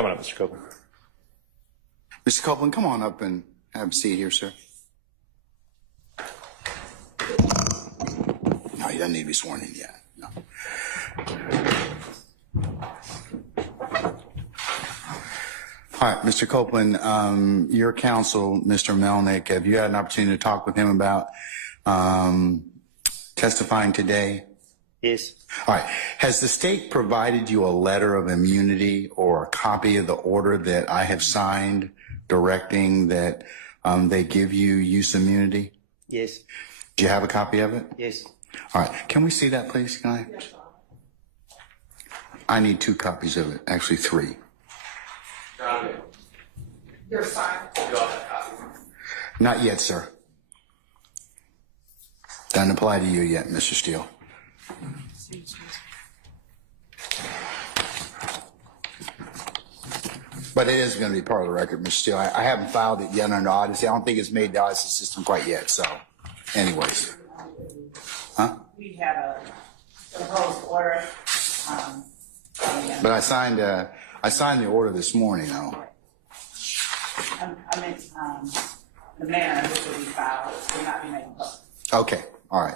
Come on up, Mr. Copeland. Mr. Copeland, come on up and have a seat here, sir. No, he doesn't need to be sworn in yet. No. All right, Mr. Copeland, your counsel, Mr. Melnick, have you had an opportunity to talk with him about testifying today? Yes. All right. Has the state provided you a letter of immunity or a copy of the order that I have signed directing that they give you use immunity? Yes. Do you have a copy of it? Yes. All right. Can we see that, please? Can I? Yes. I need 2 copies of it. Actually, 3. You're signed. Not yet, sir. Doesn't apply to you yet, Mr. Steele. But it is going to be part of the record, Mr. Steele. I haven't filed it yet under Odyssey. I don't think it's made the Odyssey system quite yet. So, anyways. Huh? We have a proposed order. But I signed the order this morning, though. I meant the manner in which it will be filed will not be made public. Okay. All right.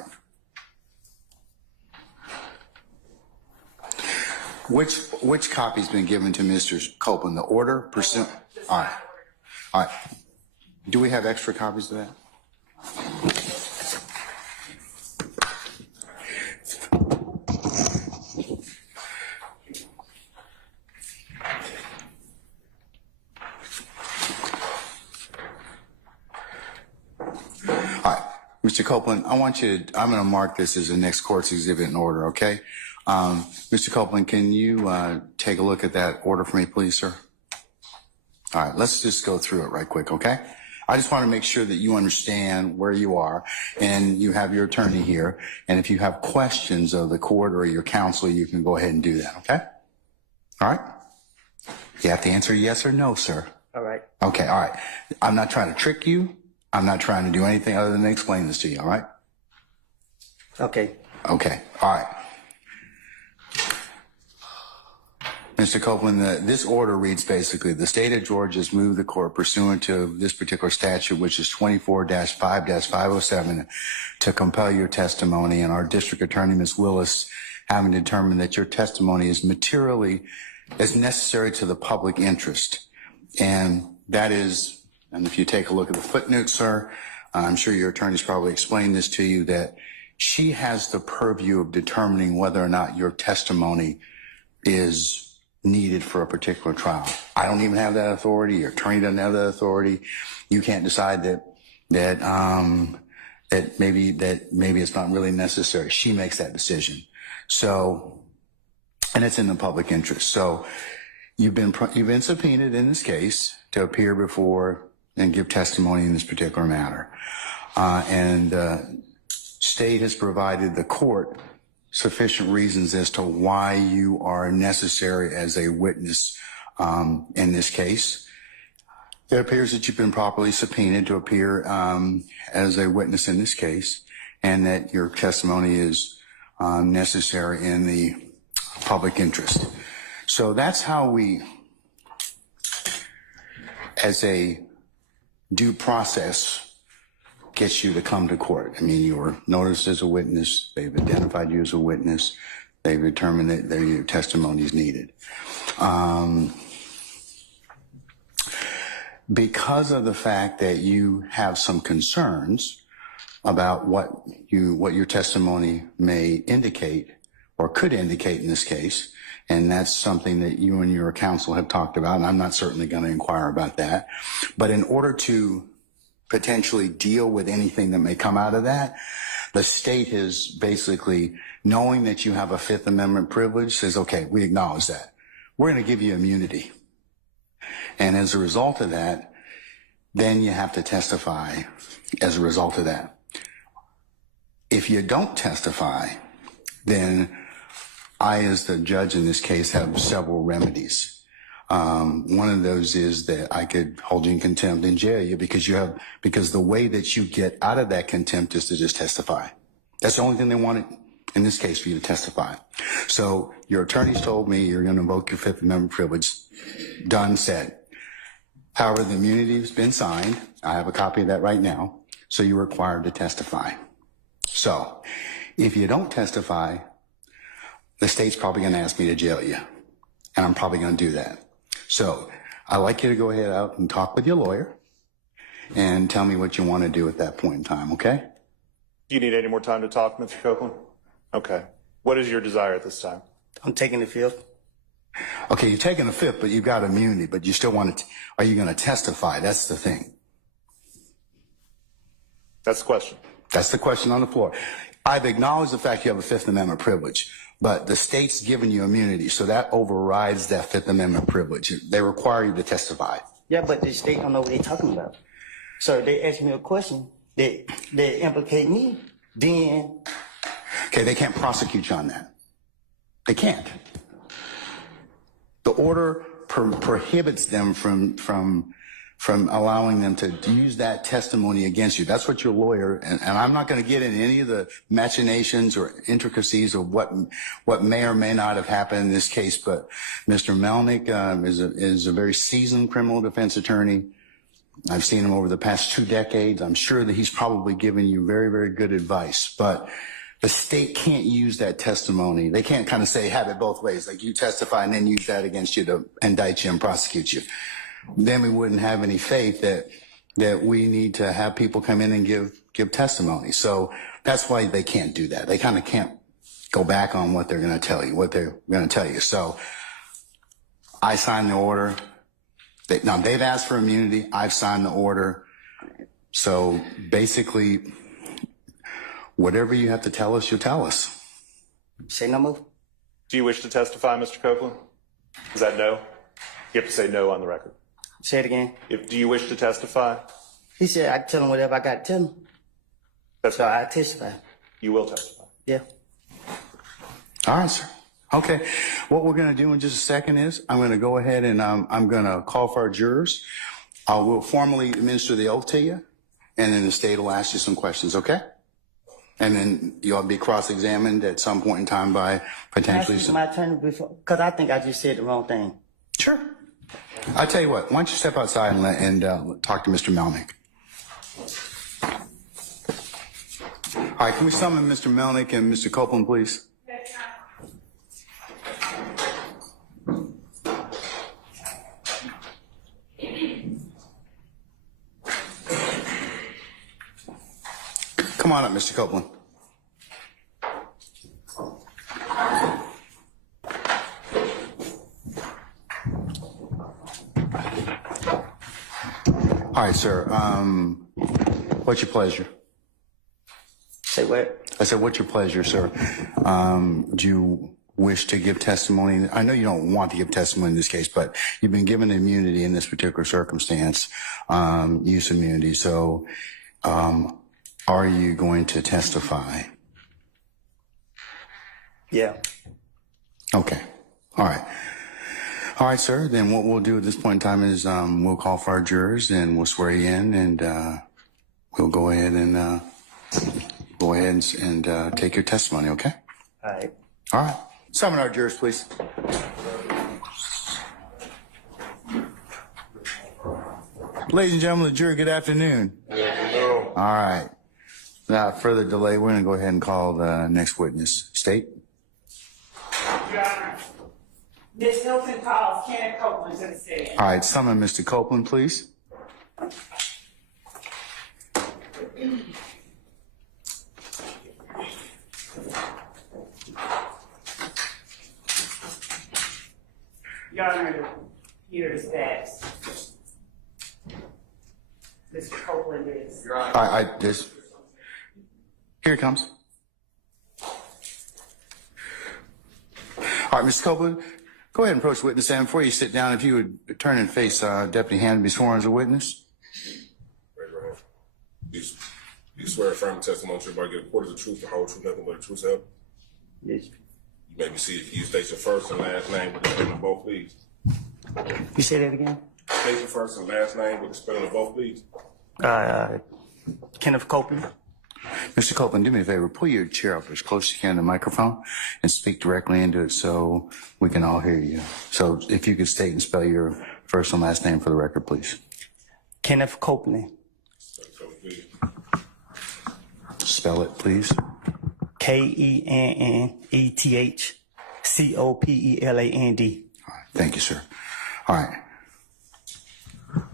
Which copy's been given to Mr. Copeland? The order pursuant. All right. All right. Do we have extra copies of that? All right, Mr. Copeland, I'm going to mark this as the next court's exhibit in order, okay? Mr. Copeland, can you take a look at that order for me, please, sir? All right, let's just go through it right quick, okay? I just want to make sure that you understand where you are and you have your attorney here. And if you have questions of the court or your counsel, you can go ahead and do that, okay? All right? You have to answer yes or no, sir. All right. Okay, all right. I'm not trying to trick you. I'm not trying to do anything other than explain this to you, all right? Okay. Okay, all right. Mr. Copeland, this order reads basically, the state of Georgia has moved the court pursuant to this particular statute, which is 24-5-507, to compel your testimony, and our district attorney, Ms. Willis, having determined that your testimony is materially as necessary to the public interest. And that is, and if you take a look at the footnote, sir, I'm sure your attorney's probably explained this to you, that she has the purview of determining whether or not your testimony is needed for a particular trial. I don't even have that authority. Your attorney doesn't have that authority. You can't decide that maybe it's not really necessary. She makes that decision. So, and it's in the public interest. So, you've been subpoenaed in this case to appear before and give testimony in this particular matter, and state has provided the court sufficient reasons as to why you are necessary as a witness in this case. It appears that you've been properly subpoenaed to appear as a witness in this case, and that your testimony is necessary in the public interest. So that's how we, as a due process, gets you to come to court. I mean, you were noticed as a witness. They've identified you as a witness. They've determined that your testimony is needed. Because of the fact that you have some concerns about what your testimony may indicate or could indicate in this case, and that's something that you and your counsel have talked about, and I'm not certainly going to inquire about that. But in order to potentially deal with anything that may come out of that, the state is basically, knowing that you have a Fifth Amendment privilege, says, okay, we acknowledge that. We're going to give you immunity. And as a result of that, then you have to testify as a result of that. If you don't testify, then I, as the judge in this case, have several remedies. One of those is that I could hold you in contempt and jail you because the way that you get out of that contempt is to just testify. That's the only thing they want in this case, for you to testify. So your attorneys told me you're going to invoke your Fifth Amendment privilege. Done, said. However, the immunity has been signed. I have a copy of that right now. So you're required to testify. So if you don't testify, the state's probably going to ask me to jail you. And I'm probably going to do that. So I'd like you to go ahead out and talk with your lawyer and tell me what you want to do at that point in time, okay? Do you need any more time to talk, Mr. Copeland? Okay. What is your desire at this time? I'm taking the fifth. Okay, you're taking the fifth, but you've got immunity, but you still want to, are you going to testify? That's the thing. That's the question. That's the question on the floor. I've acknowledged the fact you have a Fifth Amendment privilege, but the state's given you immunity, so that overrides that Fifth Amendment privilege. They require you to testify. Yeah, but the state don't know what they're talking about. So they ask me a question that implicate me, then... Okay, they can't prosecute you on that. They can't. The order prohibits them from allowing them to use that testimony against you. That's what your lawyer, and I'm not going to get into any of the machinations or intricacies of what may or may not have happened in this case, but Mr. Melnick is a very seasoned criminal defense attorney. I've seen him over the past 2 decades. I'm sure that he's probably given you very, very good advice, but the state can't use that testimony. They can't kind of say, have it both ways, like you testify and then use that against you to indict you and prosecute you. Then we wouldn't have any faith that we need to have people come in and give testimony. So that's why they can't do that. They kind of can't go back on what they're going to tell you, So I signed the order. Now they've asked for immunity. I've signed the order. So basically, whatever you have to tell us, you'll tell us. Say no more. Do you wish to testify, Mr. Copeland? Is that no? You have to say no on the record. Say it again. Do you wish to testify? He said I tell him whatever I got to tell him. That's So I testify. You will testify. Yeah. All right, sir. Okay. What we're going to do in just a second is I'm going to go ahead and I'm going to call for our jurors. I will formally administer the oath to you, and then the state will ask you some questions, okay? And then you'll be cross-examined at some point in time by potentially Can I speak to my attorney before? Because I think I just said the wrong thing. Sure. I'll tell you what. Why don't you step outside and talk to Mr. Melnick? All right. Can we summon Mr. Melnick and Mr. Copeland, please? Come on up, Mr. Copeland. All right, sir. What's your pleasure? Say what? I said, what's your pleasure, sir? Do you wish to give testimony? I know you don't want to give testimony in this case, but you've been given immunity in this particular circumstance, use immunity. So, are you going to testify? Yeah. Okay. All right. All right, sir. Then what we'll do at this point in time is we'll call for our jurors and we'll swear you in, and we'll go ahead and take your testimony. Okay. All right. All right. Summon our jurors, please. Ladies and gentlemen of the jury, good afternoon. Good afternoon. All right. Without further delay, we're going to go ahead and call the next witness. State. Your Honor, Ms. Hilton calls Kenneth Copeland to the stand. All right. Summon Mr. Copeland, please. Your Honor, here is that. Mr. Copeland is. All right. Here it comes. All right, Mr. Copeland, go ahead and approach the witness stand. Before you sit down, if you would turn and face Deputy Hand and be sworn as a witness. Raise your hand. You swear affirm testimony to about get a quarter of the truth, the whole truth, nothing but the truth, self? Yes. You may be seated. Can you state your first and last name with the spelling of both, please? You say that again? State your first and last name with the spelling of both, please. Kenneth Copeland. Mr. Copeland, do me a favor, pull your chair up as close as you can to the microphone and speak directly into it so we can all hear you. So if you could state and spell your first and last name for the record, please. Kenneth Copeland. Spell it, please. KENNETHCOPELAND. All right, thank you, sir. All right.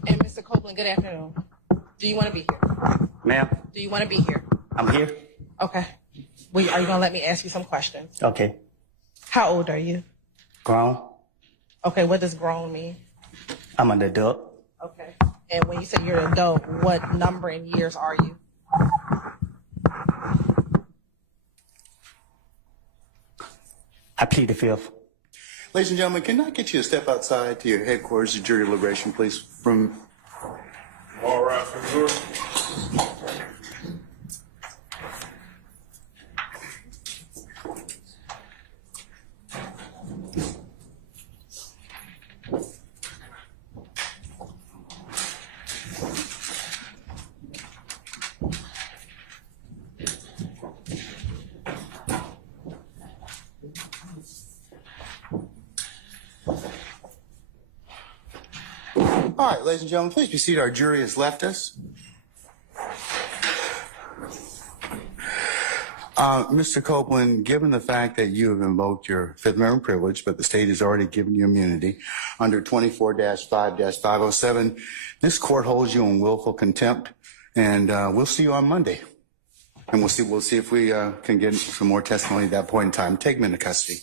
And Mr. Copeland, good afternoon. Do you want to be here? Ma'am, Do you want to be here? I'm here. Okay. Are you going to let me ask you some questions? Okay. How old are you? Grown. Okay, what does grown mean? I'm an adult. Okay. And when you say you're an adult, what number in years are you? I plead the fifth. Ladies and gentlemen, can I get you to step outside to your headquarters of jury deliberation, please? From All right, for sure. All right, ladies and gentlemen, please be seated. Our jury has left us. Mr. Copeland, given the fact that you have invoked your Fifth Amendment privilege, but the state has already given you immunity under 24-5-507, this court holds you in willful contempt, and we'll see you on Monday. And we'll see if we can get some more testimony at that point in time. Take him into custody.